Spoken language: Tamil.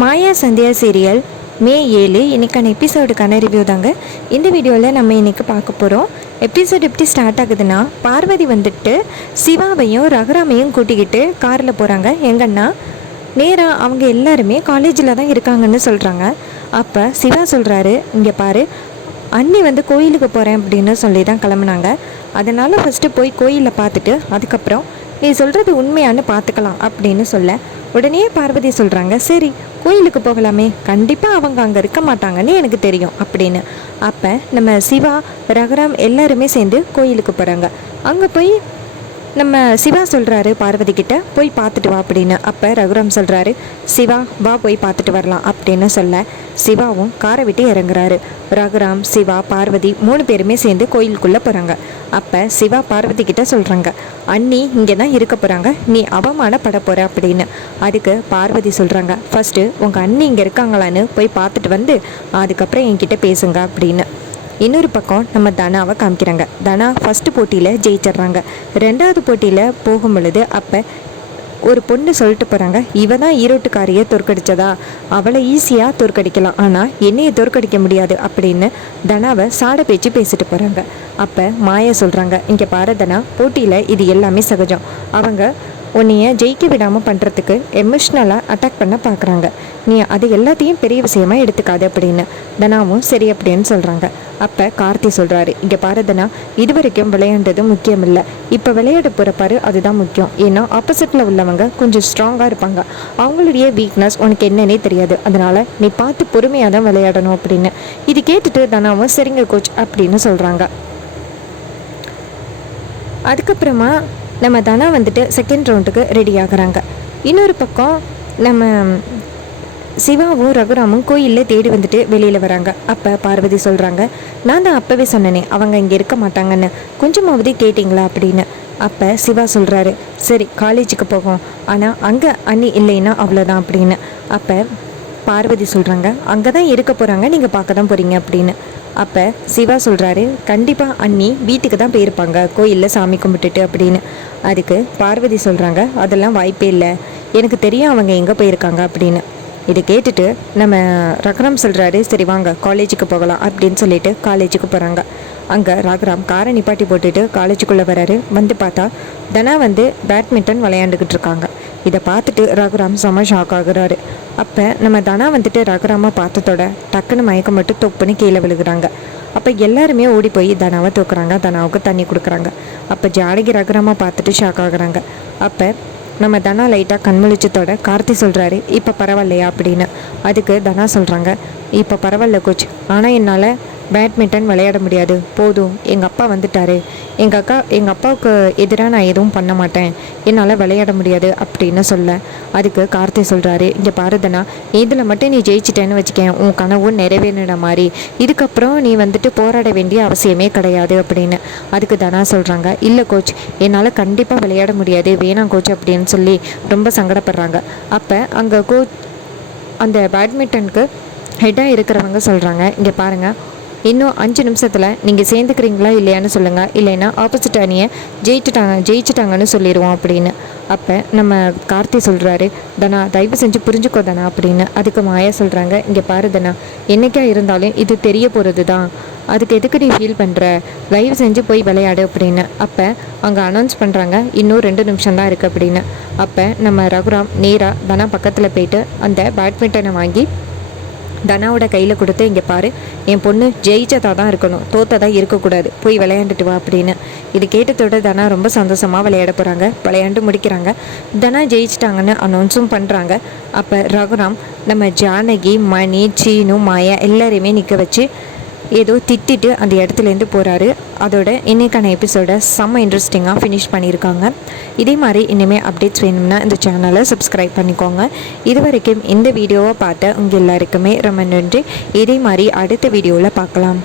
மாயா சந்தியா சீரியல் மே 7 இன்றைக்கான எபிசோடுக்கான ரிவ்யூ தாங்க இந்த வீடியோவில் நம்ம இன்றைக்கி பார்க்க போகிறோம். எபிசோடு எப்படி ஸ்டார்ட் ஆகுதுன்னா, பார்வதி வந்துட்டு சிவாவையும் ரகுராமையும் கூட்டிக்கிட்டு காரில் போகிறாங்க. எங்கன்னா நேராக அவங்க எல்லாருமே காலேஜில் தான் இருக்காங்கன்னு சொல்கிறாங்க. அப்போ சிவா சொல்கிறாரு, இங்கே பாரு, அண்ணி வந்து கோயிலுக்கு போகிறேன் அப்படின்னு சொல்லி தான் கிளம்புனாங்க. அதனால் ஃபஸ்ட்டு போய் கோயிலில் பார்த்துட்டு அதுக்கப்புறம் நீ சொல்கிறது உண்மையானு பார்த்துக்கலாம் அப்படின்னு சொல்ல, உடனே பார்வதி சொல்கிறாங்க, சரி கோயிலுக்கு போகலாமே, கண்டிப்பாக அவங்க அங்கே இருக்க மாட்டாங்கன்னு எனக்கு தெரியும் அப்படின்னு. அப்போ நம்ம சிவா ரகுராம் எல்லாருமே சேர்ந்து கோயிலுக்கு போகிறாங்க. அங்கே போய் நம்ம சிவா சொல்கிறாரு பார்வதி கிட்ட, போய் பார்த்துட்டு வா அப்படின்னு. அப்போ ரகுராம் சொல்கிறாரு, சிவா வா போய் பார்த்துட்டு வரலாம் அப்படின்னு சொல்ல, சிவாவும் காரை விட்டு இறங்குறாரு. ரகுராம், சிவா, பார்வதி 3 பேருமே சேர்ந்து கோயிலுக்குள்ளே போகிறாங்க. அப்போ சிவா பார்வதி கிட்ட சொல்கிறாங்க, அண்ணி இங்கே தான் இருக்க போகிறாங்க, நீ அவமானப்பட போகிற அப்படின்னு. அதுக்கு பார்வதி சொல்கிறாங்க, ஃபஸ்ட்டு உங்கள் அண்ணி இங்கே இருக்காங்களான்னு போய் பார்த்துட்டு வந்து அதுக்கப்புறம் என்கிட்ட பேசுங்க அப்படின்னு. இன்னொரு பக்கம் நம்ம தனாவை காமிக்கிறாங்க. தனா ஃபஸ்ட்டு போட்டியில் ஜெயிச்சிட்றாங்க. 2வது போட்டியில் போகும் பொழுது அப்போ ஒரு பொண்ணு சொல்லிட்டு போகிறாங்க, இவ தான் ஈரோட்டுக்காரியை தோற்கடிச்சதா, அவளை ஈஸியாக தோற்கடிக்கலாம், ஆனால் என்னையை தோற்கடிக்க முடியாது அப்படின்னு தனாவை சாட பேச்சு பேசிட்டு போகிறாங்க. அப்போ மாயா சொல்கிறாங்க, இங்கே பாரு தனா, போட்டியில் இது எல்லாமே சகஜம், அவங்க உன்னைய ஜெயிக்க விடாமல் பண்ணுறதுக்கு எமோஷ்னலாக அட்டாக் பண்ண பார்க்குறாங்க, நீ அது எல்லாத்தையும் பெரிய விஷயமாக எடுத்துக்காது அப்படின்னு. தனாவும் சரி அப்படின்னு சொல்கிறாங்க. அப்போ கார்த்தி சொல்கிறாரு, இங்கே பாரு தனா, இது வரைக்கும் விளையாண்டது முக்கியம் இல்லை, இப்போ விளையாட போகிற பாரு அதுதான் முக்கியம். ஏன்னா ஆப்போசிட்டில் உள்ளவங்க கொஞ்சம் ஸ்ட்ராங்காக இருப்பாங்க, அவங்களுடைய வீக்னஸ் உனக்கு என்னன்னே தெரியாது, அதனால் நீ பார்த்து பொறுமையாக தான் விளையாடணும் அப்படின்னு. இது கேட்டுட்டு தனாவும் சரிங்க கோச் அப்படின்னு சொல்கிறாங்க. அதுக்கப்புறமா நம்ம தனா வந்துட்டு செகண்ட் ரவுண்டுக்கு ரெடி ஆகுறாங்க. இன்னொரு பக்கம் நம்ம சிவாவும் ரகுராமும் கோயிலில் தேடி வந்துட்டு வெளியில் வராங்க. அப்போ பார்வதி சொல்கிறாங்க, நான் தான் அப்போவே சொன்னேனே அவங்க இங்கே இருக்க மாட்டாங்கன்னு, கொஞ்சமாவது கேட்டிங்களா அப்படின்னு. அப்போ சிவா சொல்கிறாரு, சரி காலேஜுக்கு போகும், ஆனால் அங்கே அண்ணி இல்லைன்னா அவ்வளோதான் அப்படின்னு. அப்போ பார்வதி சொல்கிறாங்க, அங்கே தான் இருக்க போகிறாங்க, நீங்கள் பார்க்க தான் போகிறீங்க அப்படின்னு. அப்போ சிவா சொல்கிறாரு, கண்டிப்பாக அண்ணி வீட்டுக்கு தான் போயிருப்பாங்க கோயிலில் சாமி கும்பிட்டுட்டு அப்படின்னு. அதுக்கு பார்வதி சொல்கிறாங்க, அதெல்லாம் வாய்ப்பே இல்லை, எனக்கு தெரியும் அவங்க எங்கே போயிருக்காங்க அப்படின்னு. இதை கேட்டுட்டு நம்ம ரகுராம் சொல்கிறாரு, சரி வாங்க காலேஜுக்கு போகலாம் அப்படின்னு சொல்லிட்டு காலேஜுக்கு போகிறாங்க. அங்கே ரகுராம் காரை நிப்பாட்டி போட்டுட்டு காலேஜுக்குள்ளே வராரு. வந்து பார்த்தா தனா வந்து பேட்மிண்டன் விளையாண்டுக்கிட்டு இருக்காங்க. இதை பார்த்துட்டு ரகுராம் செம ஷாக் ஆகுறாரு. அப்போ நம்ம தனா வந்துட்டு ரகுராமை பார்த்ததோட டக்குன்னு மயக்கம் மட்டும் தொப்புன்னு கீழே விழுகிறாங்க. அப்போ எல்லாருமே ஓடி போய் தனாவை தூக்குறாங்க, தனாவுக்கு தண்ணி கொடுக்குறாங்க. அப்போ ஜானகி ரகுராமை பார்த்துட்டு ஷாக் ஆகுறாங்க. அப்போ நம்ம தனா லைட்டாக கண்முழிச்சத்தோட கார்த்தி சொல்கிறாரு, இப்போ பரவாயில்லையா அப்படின்னு. அதுக்கு தனா சொல்கிறாங்க, இப்போ பரவாயில்ல கோச், ஆனால் என்னால் பேட்மிண்டன் விளையாட முடியாது, போதும் எங்கள் அப்பா வந்துட்டாரு, எங்கள் அப்பாவுக்கு எதிராக நான் எதுவும் பண்ண மாட்டேன், என்னால் விளையாட முடியாது அப்படின்னு சொல்ல. அதுக்கு கார்த்தி சொல்கிறாரு, இங்கே பாருதனா, இதில் மட்டும் நீ ஜெயிச்சிட்டேன்னு வச்சுக்கேன், உன் கனவும் நிறைவேறின மாதிரி, இதுக்கப்புறம் நீ வந்துட்டு போராட வேண்டிய அவசியமே கிடையாது அப்படின்னு. அதுக்கு தனா சொல்கிறாங்க, இல்லை கோச், என்னால் கண்டிப்பாக விளையாட முடியாது, வேணாம் கோச் அப்படின்னு சொல்லி ரொம்ப சங்கடப்படுறாங்க. அப்போ அங்கே அந்த பேட்மிண்டனுக்கு ஹெட்டாக இருக்கிறவங்க சொல்கிறாங்க, இங்கே பாருங்கள், இன்னும் 5 நிமிஷத்தில் நீங்கள் சேர்ந்துக்கிறீங்களா இல்லையான்னு சொல்லுங்கள், இல்லைன்னா ஆப்போசிட் அணியை ஜெயிச்சிட்டாங்கன்னு சொல்லிடுவோம் அப்படின்னு. அப்போ நம்ம கார்த்தி சொல்கிறாரு, தனா தயவு செஞ்சு புரிஞ்சுக்கோ தனா அப்படின்னு. அதுக்கு மாயா சொல்கிறாங்க, இங்கே பாரு தனா, என்றைக்கா இருந்தாலும் இது தெரிய போகிறது தான், அதுக்கு எதுக்கு நீ ஃபீல் பண்ணுற, தயவு செஞ்சு போய் விளையாடு அப்படின்னு. அப்போ அங்கே அனௌன்ஸ் பண்ணுறாங்க, இன்னும் 2 நிமிஷம் தான் இருக்குது அப்படின்னு. அப்போ நம்ம ரகுராம் நேராக தனா பக்கத்தில் போயிட்டு அந்த பேட்மிண்டனை வாங்கி தனாவோட கையில் கொடுத்து, இங்கே பாரு, என் பொண்ணு ஜெயிச்சதாக தான் இருக்கணும், தோத்ததாக இருக்கக்கூடாது, போய் விளையாண்டுட்டு வா அப்படின்னு. இது கேட்டதோட தனா ரொம்ப சந்தோஷமாக விளையாட போகிறாங்க. விளையாண்டு முடிக்கிறாங்க. தனா ஜெயிச்சிட்டாங்கன்னு அனௌன்ஸும் பண்ணுறாங்க. அப்போ ரகுராம் நம்ம ஜானகி, மணி, சீனு, மாயா எல்லாரையுமே நிற்க வச்சு ஏதோ திட்டிட்டு அந்த இடத்துலேருந்து போகிறாரு. அதோட இன்றைக்கான எபிசோடை செம்ம இன்ட்ரெஸ்டிங்காக ஃபினிஷ் பண்ணியிருக்காங்க. இதே மாதிரி இனிமேல் அப்டேட்ஸ் வேணும்னா இந்த சேனலை சப்ஸ்கிரைப் பண்ணிக்கோங்க. இது வரைக்கும் இந்த வீடியோவை பார்த்த உங்கள் எல்லாருக்குமே ரொம்ப நன்றி. இதே மாதிரி அடுத்த வீடியோவில் பார்க்கலாம்.